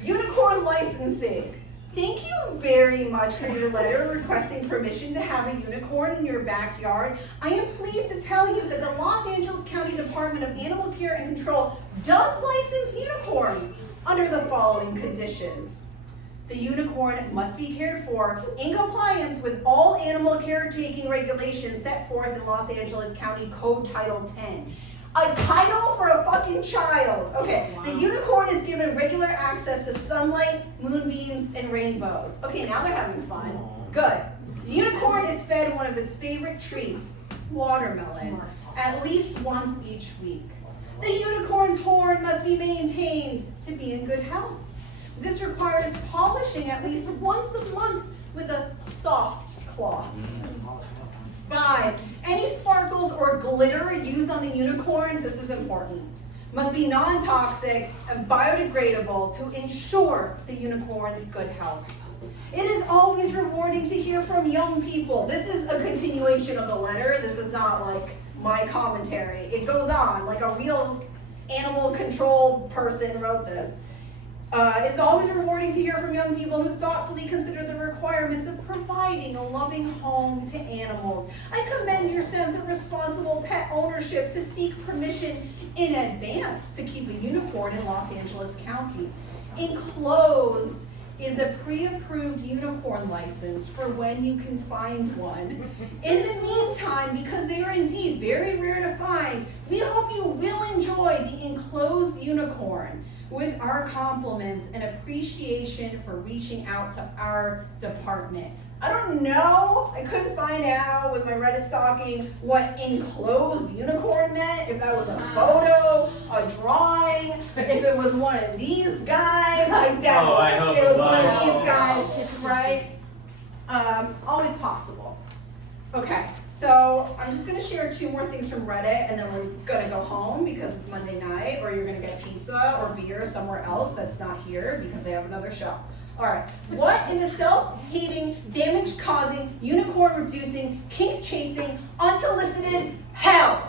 Unicorn licensing. Thank you very much for your letter requesting permission to have a unicorn in your backyard. I am pleased to tell you that the Los Angeles County Department of Animal Care and Control does license unicorns under the following conditions. The unicorn must be cared for in compliance with all animal caretaking regulations set forth in Los Angeles County Code Title 10. A title for a fucking child. Okay, the unicorn is given regular access to sunlight, moonbeams, and rainbows. Okay, now they're having fun. Good. The unicorn is fed one of its favorite treats, watermelon, at least once each week. The unicorn's horn must be maintained to be in good health. This requires polishing at least once a month with a soft cloth. 5. Any sparkles or glitter used on the unicorn, this is important, must be non-toxic and biodegradable to ensure the unicorn's good health. It is always rewarding to hear from young people. This is a continuation of the letter. This is not like my commentary. It goes on, like a real animal control person wrote this. It's always rewarding to hear from young people who thoughtfully consider the requirements of providing a loving home to animals. I commend your sense of responsible pet ownership to seek permission in advance to keep a unicorn in Los Angeles County. Enclosed is a pre-approved unicorn license for when you can find one. In the meantime, because they are indeed very rare to find, we hope you will enjoy the enclosed unicorn with our compliments and appreciation for reaching out to our department. I don't know, I couldn't find out with my Reddit stalking what enclosed unicorn meant, if that was a photo, a drawing, if it was one of these guys, I doubt Oh, I hope it was it one of was. these guys, right? Always possible. Okay, so I'm just gonna share 2 more things from Reddit and then we're gonna go home because it's Monday night, or you're gonna get pizza or beer somewhere else that's not here because they have another show. All right, what in the self-hating, damage-causing, unicorn-reducing, kink-chasing, unsolicited hell?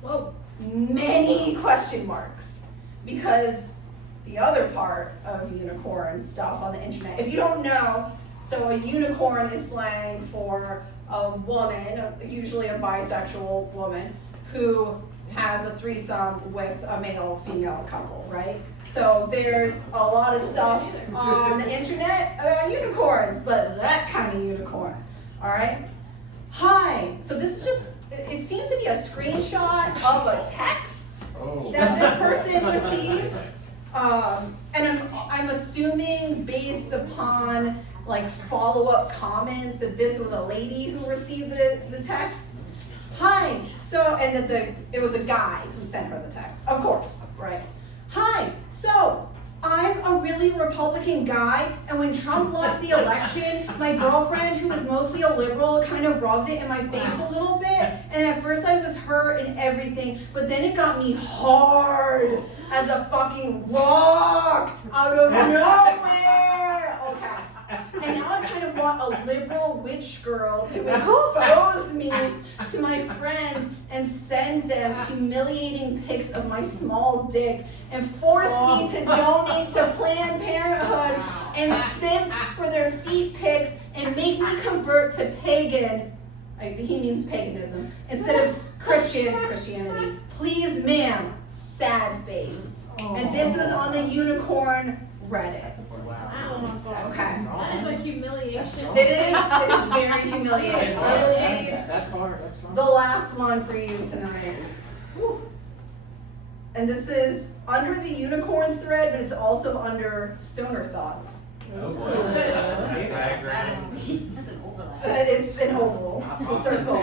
Whoa. Many question marks. Because the other part of unicorn stuff on the internet, if you don't know, so a unicorn is slang for a woman, usually a bisexual woman, who has a threesome with a male-female couple, right? So there's a lot of stuff on the internet about unicorns, but that kind of unicorn, all right? Hi, so this is just, it seems to be a screenshot of a text that this person received. And I'm assuming based upon like follow-up comments that this was a lady who received the text. Hi, so, and that it was a guy who sent her the text, of course, right? Hi, so, I'm a really Republican guy, and when Trump lost the election, my girlfriend, who is mostly a liberal, kind of rubbed it in my face a little bit, and at first I was hurt and everything, but then it got me hard as a fucking rock out of nowhere! All caps. And now I kind of want a liberal witch girl to expose me to my friends and send them humiliating pics of my small dick and force me to donate to Planned Parenthood and simp for their feet pics and make me convert to pagan, he means paganism, instead of Christianity. Please, ma'am, sad face. And this was on the unicorn Reddit. Oh my god. Okay. That is like humiliation. It is very humiliating. I will read That's hard. That's hard. the last one for you tonight. Whew. And this is under the unicorn thread, but it's also under stoner thoughts. Oh boy. That's an overlap. It's an oval. It's a circle.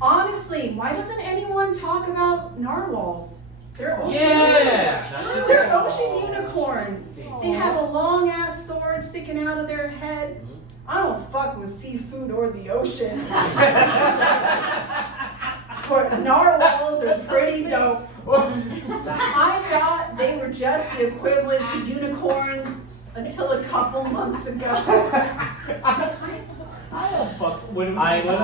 Honestly, why doesn't anyone talk about narwhals? They're ocean Yeah! They're ocean unicorns. They have a long ass sword sticking out of their head. I don't fuck with seafood or the ocean. But narwhals are pretty dope. I thought they were just the equivalent to unicorns until a couple months ago. I don't fuck with I don't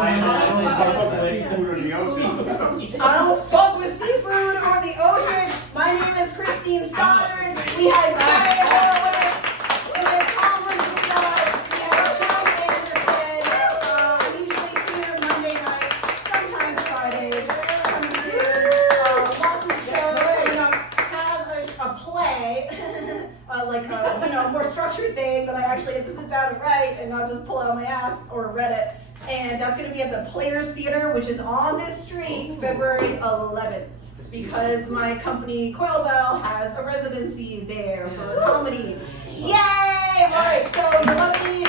fuck with seafood or the ocean. My name is Christine Stoddard. We had Kaya Horowitz. We had Tom Rizzuto. We had Chuck Anderson. We usually here Monday nights, sometimes Fridays. Coming soon. Lots of shows coming up. Have a play, like a more structured thing that I actually get to sit down and write and not just pull out my ass or Reddit. And that's going to be at the Players Theater, which is on this street, February 11th. Because my company, Quail Bell, has a residency there for comedy. Yay! All right, so you're lucky